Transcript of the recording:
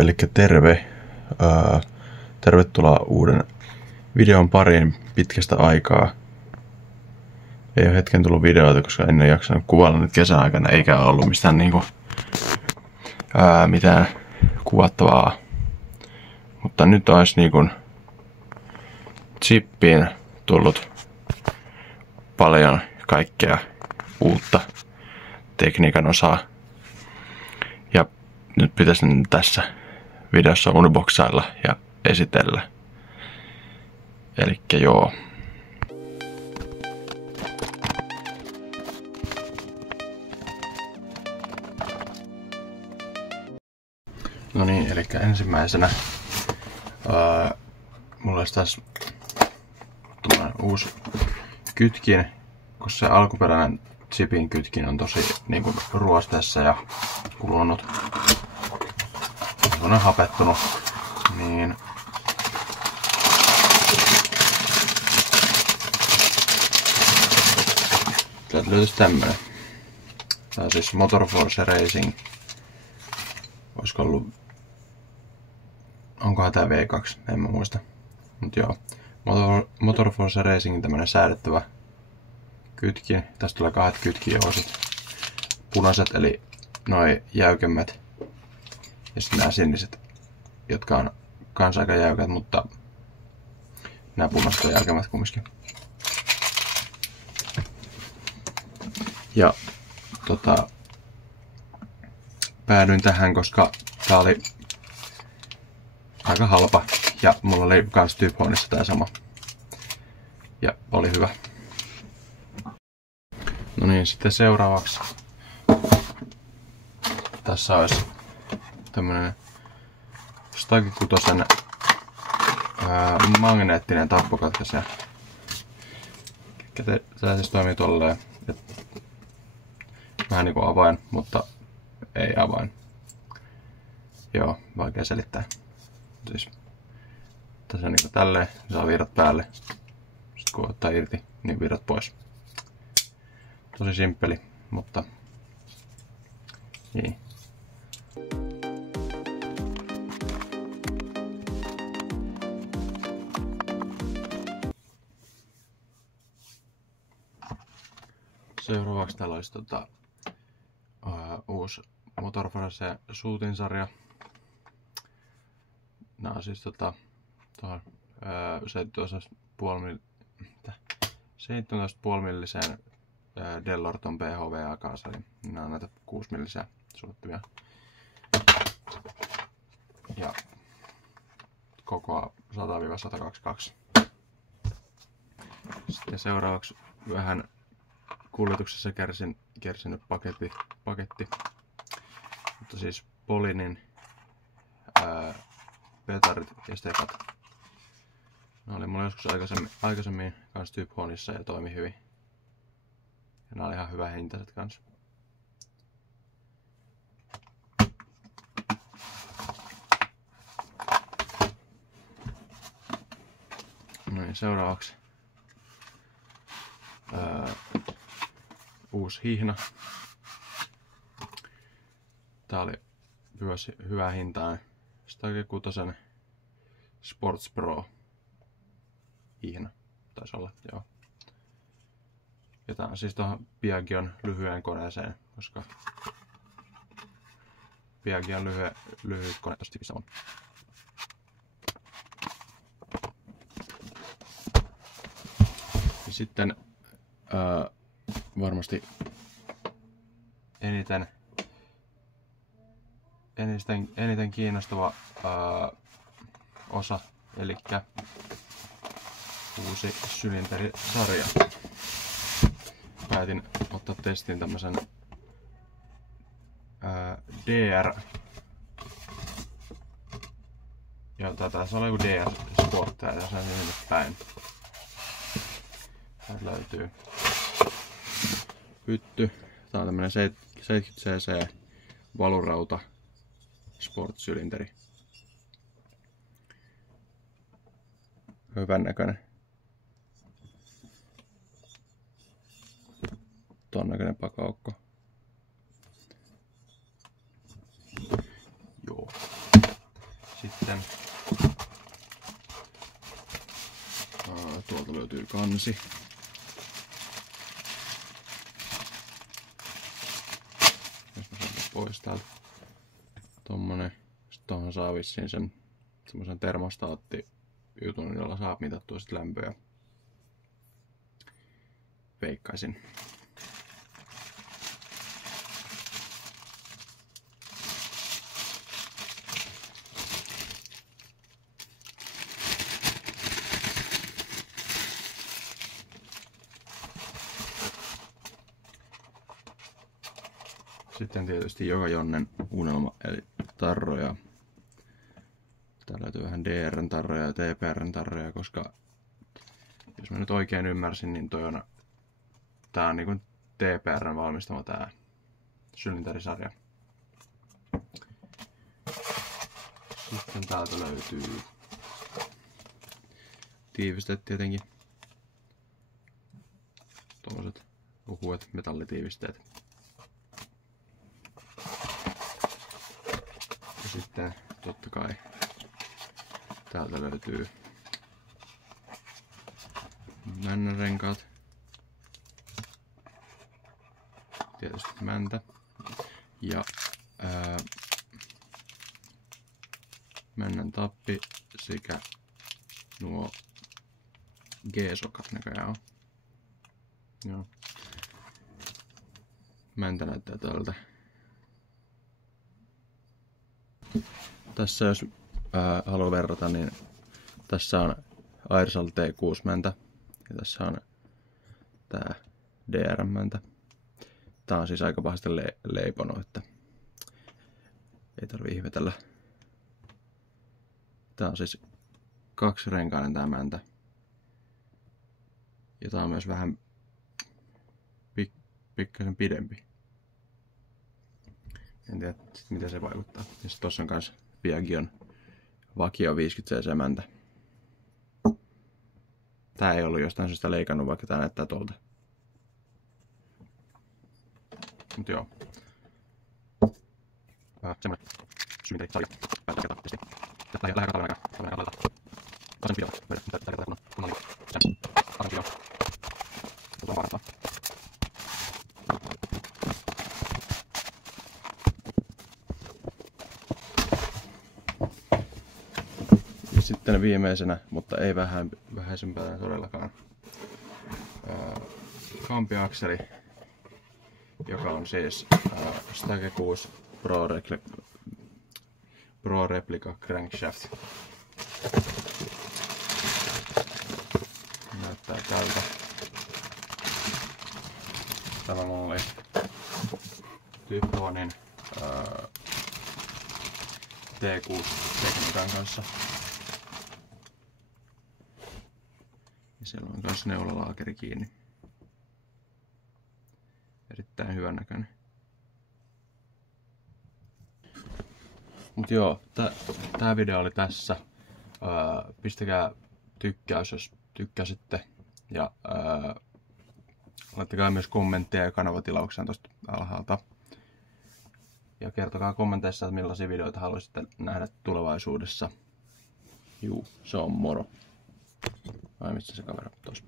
eli terve. Tervetuloa uuden videon pariin pitkästä aikaa. Ei ole hetken tullut videoita, koska en ole jaksanut kuvailla nyt kesäaikana, eikä ole ollut mistään mitään kuvattavaa. Mutta nyt olisi chippiin tullut paljon kaikkea uutta tekniikan osaa. Ja nyt pitäisi tässä videossa unboxailla ja esitellä. Elikkä joo. No niin, eli ensimmäisenä mulla olisi tässä uusi kytkin, kun se alkuperäinen chipin kytkin on tosi ruosteessa ja kulunut, on hapettunut, niin täältä löytyisi tämmönen. Tää on siis Motorforce Racing. Olisiko ollut, onkohan tää V2, en mä muista. Mut joo, Motorforce Racing tämmönen säädettävä kytkin. Tästä tulee kahdet kytkijousit. Punaiset eli noi jäykemmät. Ja sitten nämä siniset, jotka on kans aika jäykät, mutta nämä punaiset on jäykemmät kumminkin. Ja päädyin tähän, koska tää oli aika halpa ja mulla oli kans Typhonissa tää sama. Ja oli hyvä. No niin, sitten seuraavaksi tässä olisi tämmönen Stag 6 magneettinen tappokatkaisija. Tää siis toimii tolleen, vähän niinku avain, mutta ei avain. Joo, vaikea selittää. Siis tässä niinku tälleen, saa virrat päälle. Sitten kun ottaa irti, niin virrat pois. Tosi simppeli, mutta niin. Seuraavaksi täällä olisi uusi Motorforce Shootin sarja. Nää on siis tuohon 17,5 milliseen Dellorton PHV-kaasariin. Nää on näitä 6 millisiä suunnittimia. Ja kokoa 100-122. Sitten seuraavaksi vähän kuljetuksessa kärsinyt paketti. Mutta siis Polinin petarit ja stekat. Ne oli mulla joskus aikaisemmin kans Typhonissa ja toimi hyvin. Ja nää oli ihan hyvä hintaiset kans. No niin, seuraavaksi uusi hihna. Tää oli myös hyvä hintaan. Stag 6 Sports Pro hihna. Taisi olla, joo. Ja tää on siis tuohon Piagion lyhyen koneeseen, koska Piagion lyhyt kone tossa tipissä on. Ja sitten varmasti eniten kiinnostava osa, eli uusi sylinterisarja. Päätin ottaa testiin tämmösen DR. Ja tässä on joku DR Sport ja se on sinne päin. Täältä löytyy hytty. Tää on tämmönen 70cc valurauta sportsylinteri. Hyvän näköinen. Ton näköinen pakaukko. Joo. kansi. Jos mä saan pois täältä. Tommonen. Sitten tuohon saa vissiin sen semmosen termostaattijutun, jolla saa mitattua sit lämpöä. Veikkaisin. Sitten tietysti joka jonnen unelma, eli tarroja. Täällä löytyy vähän DR:n tarroja ja TPR:n tarroja, koska jos mä nyt oikein ymmärsin, niin tää on niinku TPR:n valmistama tää sylinterisarja. Sitten täältä löytyy tiivisteet tietenkin. Tuommoiset ohuet metallitiivisteet. Ja sitten totta kai täältä löytyy männänrenkaat. Tietysti mäntä. Ja männän tappi sekä nuo G-sokat näköjään on. Joo. Mäntä näyttää tältä. Tässä jos haluaa verrata, niin tässä on Airsal T6 mäntä ja tässä on tää DRM mäntä. Tää on siis aika pahasti leiponut, että ei tarvii ihmetellä. Tää on siis 2-renkainen tää mäntä. Ja tää on myös vähän pikkasen pidempi. En tiedä miten se vaikuttaa. Ja sitten tossa on kans Piagion vakio 50cc mäntä. Tää ei ollut jostain syystä leikannut, vaikka tää näyttää tuolta. Mut joo. Semmonen sylinterisarja. Päätä kertaa testiin. Tätä lähdetään katsomaan aikaa. Tämmönen katsotaan. Vasen video. Löydät mitä tätä kertaa kunnon liikaa. Vasen video. Tuota vaarataan. Ja sitten viimeisenä, mutta ei vähäisempänä todellakaan, kampiakseli, joka on siis Stake 6 Pro Replica Crankshaft. Näyttää tältä. Tämä malli Typhonin T6 tekniikan kanssa. Ja siellä on myös neulalaakeri kiinni. Erittäin hyvän näköinen. Mut joo, tää video oli tässä. Pistäkää tykkäys, jos tykkäsitte. Ja laittakaa myös kommentteja ja kanavatilaukseen tosta alhaalta. Ja kertokaa kommenteissa, että millaisia videoita haluaisitte nähdä tulevaisuudessa. Juu, se on moro. Ai missä se kaveri tuossa?